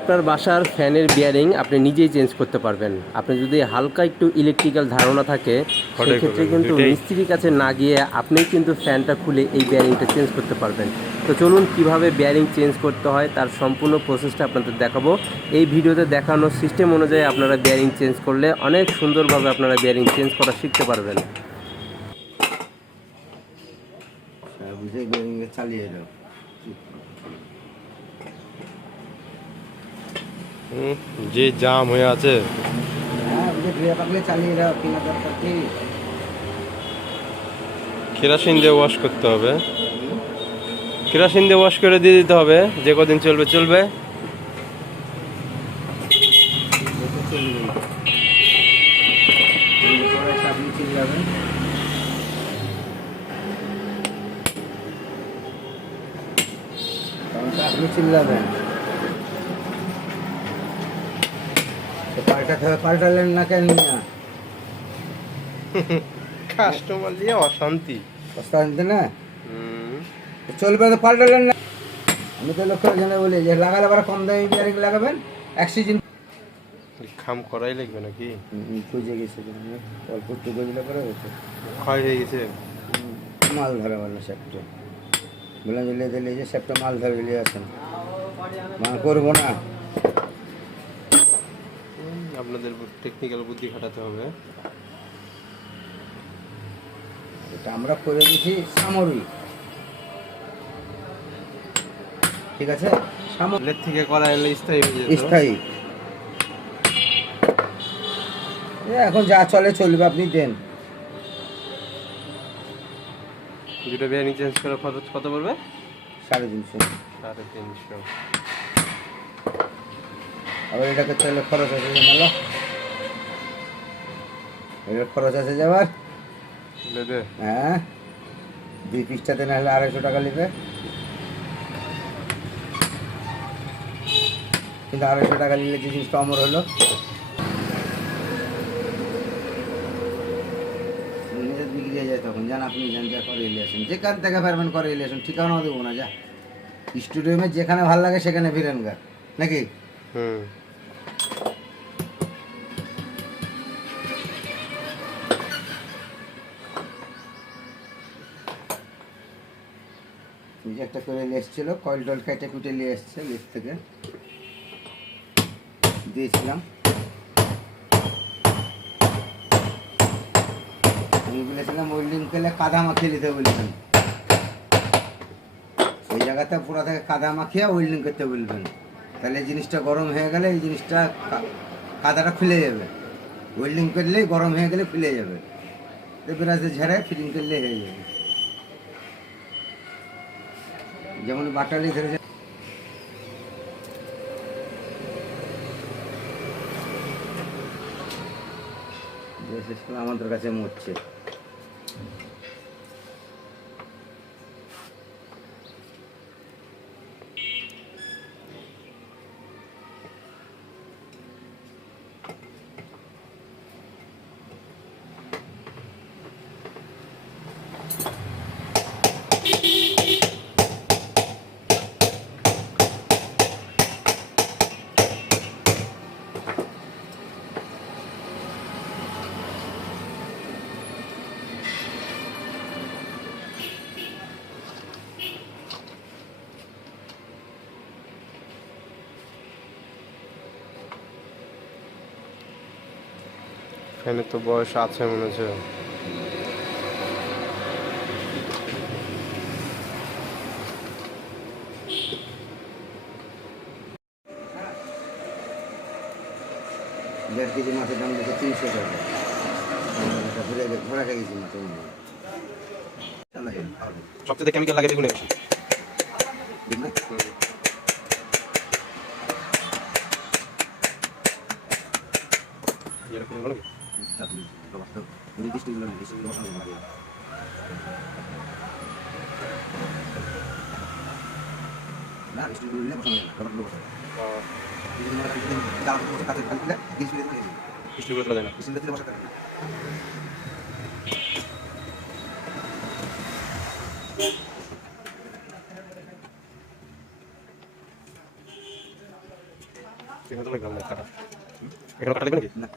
আপনার বাসার ফ্যানের বিয়ারিং আপনি নিজেই চেঞ্জ করতে পারবেন। আপনি যদি হালকা একটু ইলেকট্রিক্যাল ধারণা থাকে সেক্ষেত্রে কিন্তু মিস্ত্রির কাছে না গিয়ে আপনিই কিন্তু ফ্যানটা খুলে এই বিয়ারিংটা চেঞ্জ করতে পারবেন। তো চলুন কিভাবে বিয়ারিং চেঞ্জ করতে হয় তার সম্পূর্ণ প্রসেসটা আপনাদের দেখাবো। এই ভিডিওতে দেখানো সিস্টেম অনুযায়ী আপনারা বিয়ারিং চেঞ্জ করলে অনেক সুন্দরভাবে আপনারা বিয়ারিং চেঞ্জ করা শিখতে পারবেন। চালিয়ে দাও। যে জাম হয়ে আছে চালিয়ে দাও, কেনা দরকার কি? কেরোসিন দিয়ে ওয়াশ করতে হবে, কেরোসিন দিয়ে ওয়াশ করে দিয়ে দিতে হবে, যে কদিন চলবে চলবে। আপনি চিল্লাবেন, পাল্টালেন না কেন? কাস্টমার নিয়ে অশান্তি না চলবে তো, পাল্টালেন না। আমি তো লক্ষ্য জেনে বলি যে লাগালে আবার কম দামি বিয়ারিং লাগাবেন, এক সিজন খাম করাই লাগবে নাকি? বুঝে গেছে, অল্প একটু গজলে করে হতো, ক্ষয় হয়ে গেছে। মাল ধরা ভালো সেপ্টে বললাম যে লেদে লেজে সেপ্টে মাল ধরে বেরিয়ে আসেন, মাল করবো না। আপনাদের টেকনিক্যাল বুদ্ধি খাটাতে হবে। এটা আমরা করে দিচ্ছি সামরিক, ঠিক আছে? সামনের থেকে করা এলে স্থায়ী হয়ে যেত। স্থায়ী এখন যা চলে চলবে, আপনি দেন। দুটো বিয়ারিং চেঞ্জ করে খরচ কত পড়বে? 350। 350। আবার এটাকে চলে খরচ আছে জানালো, এটার খরচ আছে যাবার। হ্যাঁ, 2 পিসটাতে না হলে 250 টাকা নেবে, কিন্তু 250 টাকা নিলে যে জিনিসটা অমর হলো। বিক্রি হয়ে যায় তখন, যান আপনি যান, যা করে এলিয়েছেন, যেখান থেকে পারবেন করে এলিয়েছেন, ঠিকানাও দেবো না, যা স্টুডিয়ামে যেখানে ভালো লাগে সেখানে ফিরেন গা নাকি? যে একটা করে নিয়ে এসেছিল, কয়েল টয়েল কেটে কুটে নিয়ে এসছে লিফট থেকে, দিয়েছিলাম। আমি বলেছিলাম ওয়েল্ডিং করলে কাদা মাখিয়ে নিতে বলছেন, ওই জায়গাতে পুরা থেকে কাদা মাখিয়ে ওয়েল্ডিং করতে বলবেন, তাহলে জিনিসটা গরম হয়ে গেলে এই জিনিসটা কাদাটা খুলে যাবে, ওয়েল্ডিং করলেই গরম হয়ে গেলে খুলে যাবে, ব্রাশে ঝেড়ে ফিটিং করলে হয়ে যাবে। যেমন বাটালি ধরে আমাদের কাছে মরছে। ফ্যানের তো বয়স আছে মনে হচ্ছে। দেড় কেজি মাছের দাম দিচ্ছে 300 টাকা, ঘোরা গেছি মাছ। সবচেয়ে কেমিক্যাল লাগে বেগুনে বেশি। এখানে তো লাগবে না কাটা। এখানে কাটা লাগবে নাকি? না